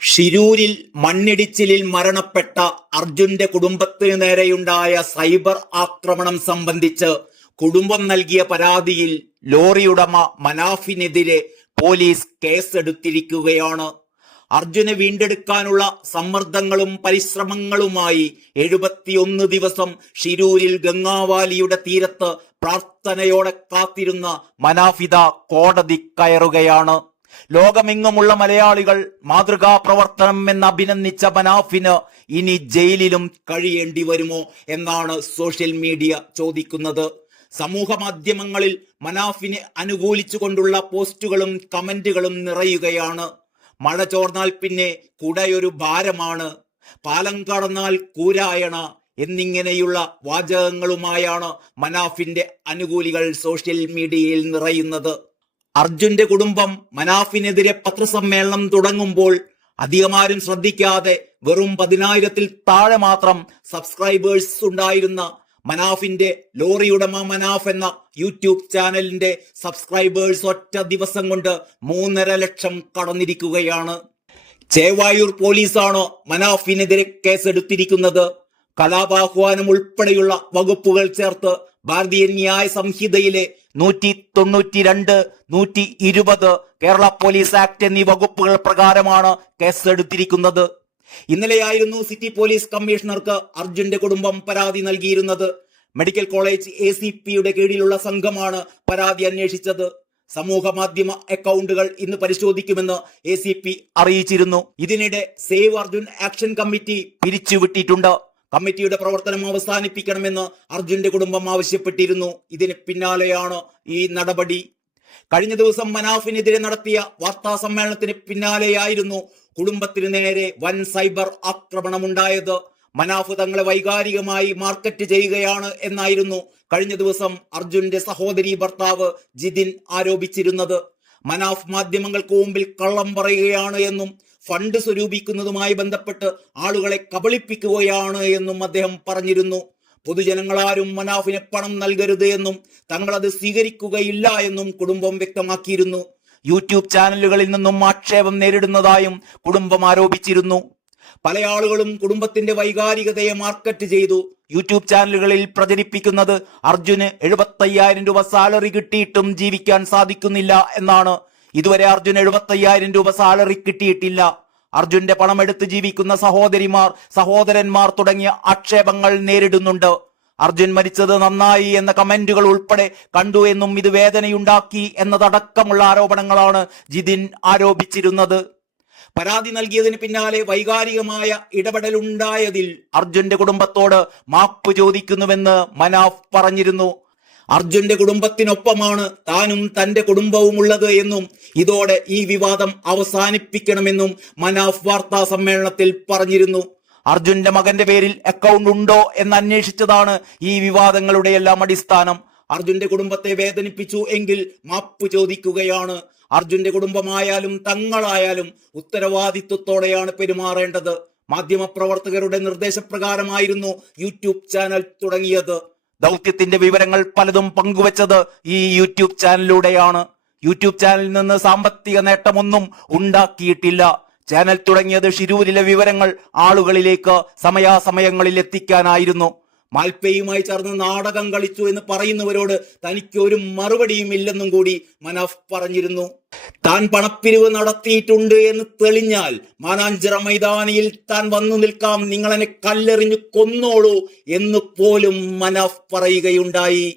ഷിരൂരിൽ മണ്ണിടിച്ചിലിൽ മരണപ്പെട്ട അർജുന്റെ കുടുംബത്തിനു നേരെയുണ്ടായ സൈബർ ആക്രമണം സംബന്ധിച്ച് കുടുംബം നൽകിയ പരാതിയിൽ ലോറിയുടമ മനാഫിനെതിരെ പോലീസ് കേസെടുത്തിരിക്കുകയാണ്. അർജുനെ വീണ്ടെടുക്കാനുള്ള സമ്മർദ്ദങ്ങളും പരിശ്രമങ്ങളുമായി 71 ദിവസം ഷിരൂരിൽ ഗംഗാവാലിയുടെ തീരത്ത് പ്രാർത്ഥനയോടെ കാത്തിരുന്ന മനാഫിദ കോടതി കയറുകയാണ്. ലോകമെങ്ങുമുള്ള മലയാളികൾ മാതൃകാ പ്രവർത്തനം എന്ന് അഭിനന്ദിച്ച മനാഫിന് ഇനി ജയിലിലും കഴിയേണ്ടി വരുമോ എന്നാണ് സോഷ്യൽ മീഡിയ ചോദിക്കുന്നത്. സമൂഹ മാധ്യമങ്ങളിൽ മനാഫിനെ അനുകൂലിച്ചുകൊണ്ടുള്ള പോസ്റ്റുകളും കമന്റുകളും നിറയുകയാണ്. മഴ ചോർന്നാൽ പിന്നെ കുടയൊരു ഭാരമാണ്, പാലം കടന്നാൽ കൂരായണ എന്നിങ്ങനെയുള്ള വാചകങ്ങളുമായാണ് മനാഫിന്റെ അനുകൂലികൾ സോഷ്യൽ മീഡിയയിൽ നിറയുന്നത്. അർജുന്റെ കുടുംബം മനാഫിനെതിരെ പത്രസമ്മേളനം തുടങ്ങുമ്പോൾ അധികമാരും ശ്രദ്ധിക്കാതെ വെറും 10,000-ൽ താഴെ മാത്രം സബ്സ്ക്രൈബേഴ്സ് ഉണ്ടായിരുന്ന മനാഫിന്റെ ലോറിയുടമ മനാഫ് എന്ന യൂട്യൂബ് ചാനലിന്റെ സബ്സ്ക്രൈബേഴ്സ് ഒറ്റ ദിവസം കൊണ്ട് 3.5 ലക്ഷം കടന്നിരിക്കുകയാണ്. ചേവായൂർ പോലീസാണ് മനാഫിനെതിരെ കേസെടുത്തിരിക്കുന്നത്. കലാപാഹ്വാനം ഉൾപ്പെടെയുള്ള വകുപ്പുകൾ ചേർത്ത് ഭാരതീയ ന്യായ സംഹിതയിലെ 192, 120 കേരള പോലീസ് ആക്ട് എന്നീ വകുപ്പുകൾ പ്രകാരമാണ് കേസെടുത്തിരിക്കുന്നത്. ഇന്നലെയായിരുന്നു സിറ്റി പോലീസ് കമ്മീഷണർക്ക് അർജുന്റെ കുടുംബം പരാതി നൽകിയിരുന്നത്. മെഡിക്കൽ കോളേജ് ACPയുടെ കീഴിലുള്ള സംഘമാണ് പരാതി അന്വേഷിച്ചത്. സമൂഹ മാധ്യമ അക്കൗണ്ടുകൾ ഇന്ന് പരിശോധിക്കുമെന്ന് ACP അറിയിച്ചിരുന്നു. ഇതിനിടെ സേവ് അർജുൻ ആക്ഷൻ കമ്മിറ്റി പിരിച്ചുവിട്ടിട്ടുണ്ട്. കമ്മിറ്റിയുടെ പ്രവർത്തനം അവസാനിപ്പിക്കണമെന്ന് അർജുന്റെ കുടുംബം ആവശ്യപ്പെട്ടിരുന്നു. ഇതിന് പിന്നാലെയാണ് ഈ നടപടി. കഴിഞ്ഞ ദിവസം മനാഫിനെതിരെ നടത്തിയ വാർത്താ സമ്മേളനത്തിന് പിന്നാലെയായിരുന്നു കുടുംബത്തിന് നേരെ വൻ സൈബർ ആക്രമണമുണ്ടായത്. മനാഫ് തങ്ങളെ വൈകാരികമായി മാർക്കറ്റ് ചെയ്യുകയാണ് എന്നായിരുന്നു കഴിഞ്ഞ ദിവസം അർജുന്റെ സഹോദരി ഭർത്താവ് ജിതിൻ ആരോപിച്ചിരുന്നത്. മനാഫ് മാധ്യമങ്ങൾക്ക് മുമ്പിൽ കള്ളം പറയുകയാണ് എന്നും ഫണ്ട് സ്വരൂപിക്കുന്നതുമായി ബന്ധപ്പെട്ട് ആളുകളെ കബളിപ്പിക്കുകയാണ് എന്നും അദ്ദേഹം പറഞ്ഞിരുന്നു. പൊതുജനങ്ങളാരും മനാഫിന് പണം നൽകരുത് എന്നും തങ്ങളത് സ്വീകരിക്കുകയില്ല എന്നും കുടുംബം വ്യക്തമാക്കിയിരുന്നു. യൂട്യൂബ് ചാനലുകളിൽ നിന്നും ആക്ഷേപം നേരിടുന്നതായും കുടുംബം ആരോപിച്ചിരുന്നു. പല ആളുകളും കുടുംബത്തിന്റെ വൈകാരികതയെ മാർക്കറ്റ് ചെയ്തു. യൂട്യൂബ് ചാനലുകളിൽ പ്രചരിപ്പിക്കുന്നത് അർജുന് 75,000 രൂപ സാലറി കിട്ടിയിട്ടും ജീവിക്കാൻ സാധിക്കുന്നില്ല എന്നാണ്. ഇതുവരെ അർജുൻ 75,000 രൂപ സാലറി കിട്ടിയിട്ടില്ല. അർജുന്റെ പണം എടുത്ത് ജീവിക്കുന്ന സഹോദരിമാർ, സഹോദരന്മാർ തുടങ്ങിയ ആക്ഷേപങ്ങൾ നേരിടുന്നുണ്ട്. അർജുൻ മരിച്ചത് നന്നായി എന്ന കമന്റുകൾ ഉൾപ്പെടെ കണ്ടു എന്നും ഇത് വേദനയുണ്ടാക്കി എന്നതടക്കമുള്ള ആരോപണങ്ങളാണ് ജിതിൻ ആരോപിച്ചിരുന്നത്. പരാതി നൽകിയതിന് പിന്നാലെ വൈകാരികമായ ഇടപെടലുണ്ടായതിൽ അർജുന്റെ കുടുംബത്തോട് മാപ്പ് ചോദിക്കുന്നുവെന്ന് മനാഫ് പറഞ്ഞിരുന്നു. അർജുന്റെ കുടുംബത്തിനൊപ്പമാണ് താനും തന്റെ കുടുംബവും ഉള്ളത് എന്നും ഇതോടെ ഈ വിവാദം അവസാനിപ്പിക്കണമെന്നും മനാഫ് വാർത്താ സമ്മേളനത്തിൽ പറഞ്ഞിരുന്നു. അർജുന്റെ മകന്റെ പേരിൽ അക്കൗണ്ട് ഉണ്ടോ എന്ന് അന്വേഷിച്ചതാണ് ഈ വിവാദങ്ങളുടെ എല്ലാം അടിസ്ഥാനം. അർജുന്റെ കുടുംബത്തെ വേദനിപ്പിച്ചു എങ്കിൽ മാപ്പ് ചോദിക്കുകയാണ്. അർജുന്റെ കുടുംബമായാലും തങ്ങളായാലും ഉത്തരവാദിത്വത്തോടെയാണ് പെരുമാറേണ്ടത്. മാധ്യമപ്രവർത്തകരുടെ നിർദ്ദേശപ്രകാരമായിരുന്നു യൂട്യൂബ് ചാനൽ തുടങ്ങിയത്. ദൗത്യത്തിന്റെ വിവരങ്ങൾ പലതും പങ്കുവച്ചത് ഈ യൂട്യൂബ് ചാനലിലൂടെയാണ്. യൂട്യൂബ് ചാനലിൽ നിന്ന് സാമ്പത്തിക നേട്ടമൊന്നും ഉണ്ടാക്കിയിട്ടില്ല. ചാനൽ തുടങ്ങിയത് ഷിരൂരിലെ വിവരങ്ങൾ ആളുകളിലേക്ക് സമയാസമയങ്ങളിൽ എത്തിക്കാനായിരുന്നു. മാൽപ്പയുമായി ചേർന്ന് നാടകം കളിച്ചു എന്ന് പറയുന്നവരോട് തനിക്കൊരു മറുപടിയും ഇല്ലെന്നും കൂടി മനാഫ് പറഞ്ഞിരുന്നു. താൻ പണപ്പിരിവ് നടത്തിയിട്ടുണ്ട് എന്ന് തെളിഞ്ഞാൽ മാനാഞ്ചിറ മൈതാനിയിൽ താൻ വന്നു നിൽക്കാം, നിങ്ങളെന്നെ കല്ലെറിഞ്ഞു കൊന്നോളൂ എന്ന് പോലും മനാഫ് പറയുകയുണ്ടായി.